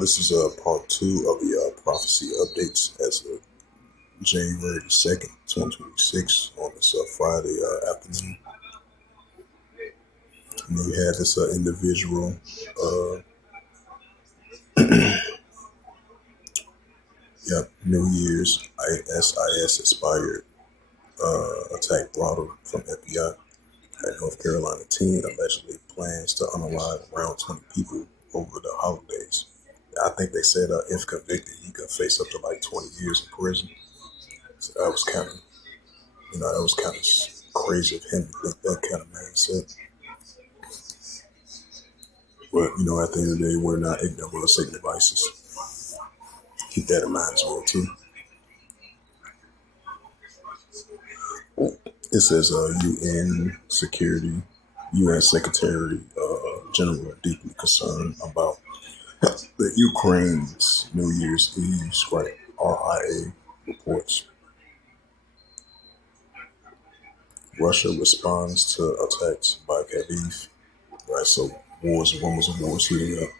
This is part two of the prophecy updates as of January the 2nd, 2026, on this Friday afternoon. And you had this individual, uh, New Year's ISIS inspired attack throttle from FBI at North Carolina teen allegedly plans to unalive around 20 people over the holidays. I think they said if convicted, he could face up to like 20 years in prison. So that was kind of that was kind of crazy of him to think that kind of mindset. But, at the end of the day, we're not ignorant of Satan devices. Keep that in mind as well, too. It says UN Secretary General deeply concerned about the Ukraine's New Year's Eve strike, RIA reports. Russia responds to attacks by Kyiv. Right, so rumors of wars heating up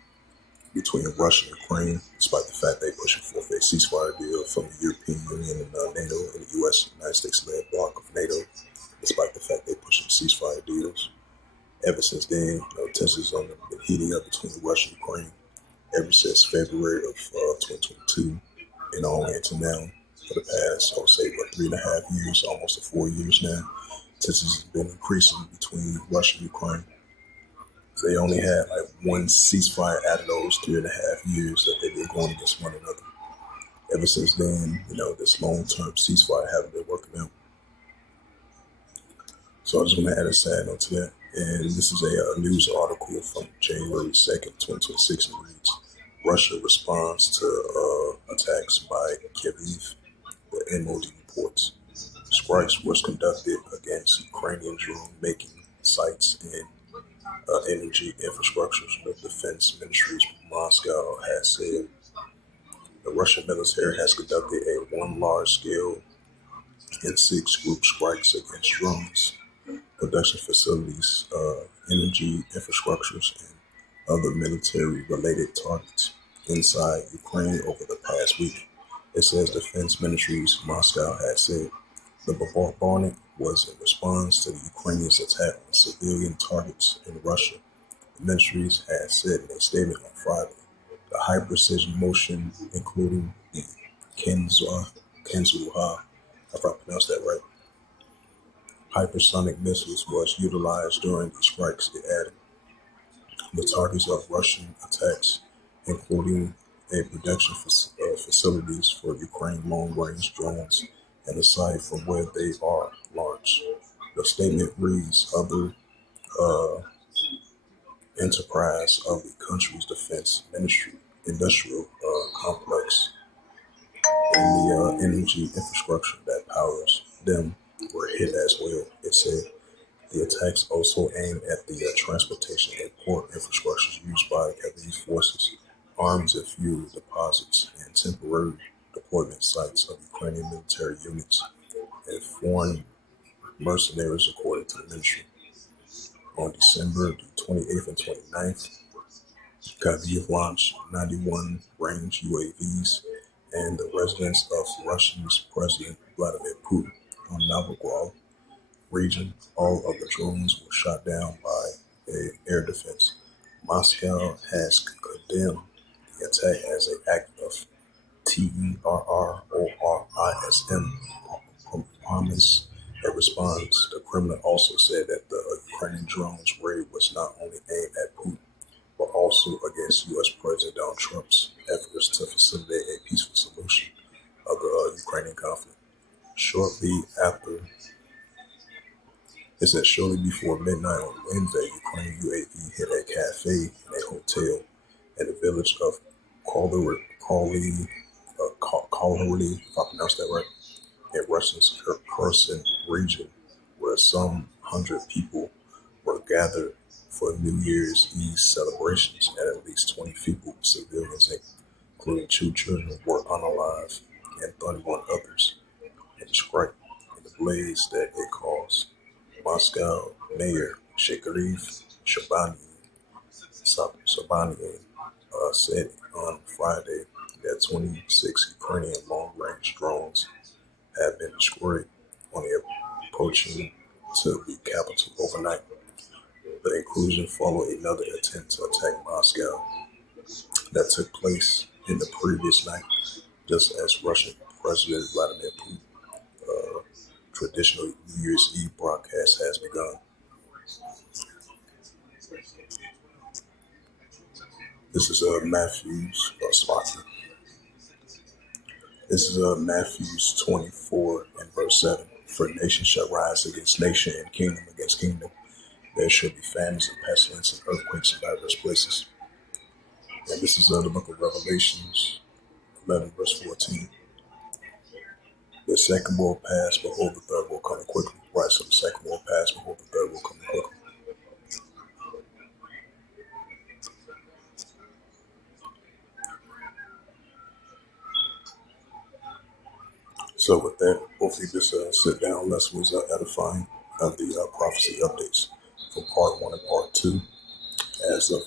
between Russia and Ukraine, despite the fact they pushing for a ceasefire deal from the European Union and NATO and the U.S. United States-led bloc of NATO, despite the fact they pushing ceasefire deals. Ever since then, tensions have been heating up between Russia and Ukraine ever since February of 2022 and all the way until now. For the past, I would say, 3.5 years, almost 4 years now, tensions have been increasing between Russia and Ukraine. They only had like one ceasefire out of those 3.5 years that they've been going against one another. Ever since then, this long-term ceasefire haven't been working out. So I just want to add a side note to that. And this is a news article from January 2nd, 2026, and reads, Russia responds to attacks by Kyiv, the MOD reports. Strikes was conducted against Ukrainian drone-making sites and energy infrastructures. The defense ministries of Moscow has said the Russian military has conducted one large-scale and 6 group strikes against drones, production facilities, energy infrastructures, and other military-related targets inside Ukraine over the past week. It says defense ministries Moscow has said the bombardment was in response to the Ukrainians' attack on civilian targets in Russia. The ministries had said in a statement on Friday the high-precision motion, including the Kenzuha, if I pronounced that right, hypersonic missiles was utilized during the strikes. It added the targets of Russian attacks, including a production facilities for Ukraine long-range drones and the site from where they are launched. The statement reads, other enterprise of the country's defense ministry, industrial complex, and the energy infrastructure that powers them were hit as well. It said the attacks also aimed at the transportation and port infrastructures used by Kyiv forces, arms and fuel deposits, and temporary deployment sites of Ukrainian military units and foreign mercenaries, according to the ministry. On December the 28th and 29th, Kyiv launched 91 range UAVs and the residence of Russia's President Vladimir Putin on Novgorod region. All of the drones were shot down by the air defense. Moscow has condemned the attack as an act of terrorism, promise a response. The Kremlin also said that the Ukrainian drones raid was not only aimed at Putin, but also against U.S. President Donald Trump's efforts to facilitate a peaceful solution of the Ukrainian conflict. Shortly after, it said shortly before midnight on Wednesday, Ukrainian UAV hit a cafe and a hotel in the village of Kalhorli, if I pronounced that right, in Russia's Kherson region, where some 100 people were gathered for New Year's Eve celebrations, and at least 20 people, civilians, including 2 children, were unalive, and 31 others in the strike and the blaze that it caused. Moscow Mayor Shekariv Shabanian said on Friday that 26 Ukrainian long-range drones have been destroyed on the approaching to the capital overnight. The inclusion followed another attempt to attack Moscow that took place in the previous night, just as Russian President Vladimir Putin traditional New Year's Eve broadcast has begun. This is Matthew's Slovakia. This is Matthew's 24 and verse 7. For nation shall rise against nation and kingdom against kingdom. There shall be famines and pestilence and earthquakes in diverse places. And this is the book of Revelations 11 verse 14. The second will pass, behold, the third will come quickly. Right, so the second will pass, behold, the third will come quickly. So with that, hopefully this sit-down lesson was edifying of the prophecy updates for part 1 and part 2 as of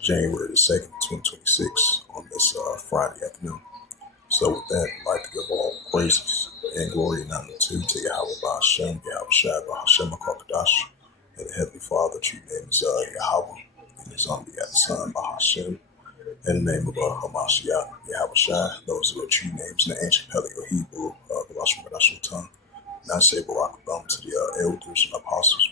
January the 2nd, 2026 on this Friday afternoon. So with that, I'd like to give all praises and glory and honor to Yahweh Ba'Hashem, Yahweh Shai Ba'Hashem HaKadosh, and the Heavenly Father, true name is Yahweh, and His only begotten Son, Ba'Hashem, in the name of Hamashiach, Yahweh Shai. Those are the true names in the ancient Paleo Hebrew, the Lashon tongue. And I say Barak Abam to the elders and apostles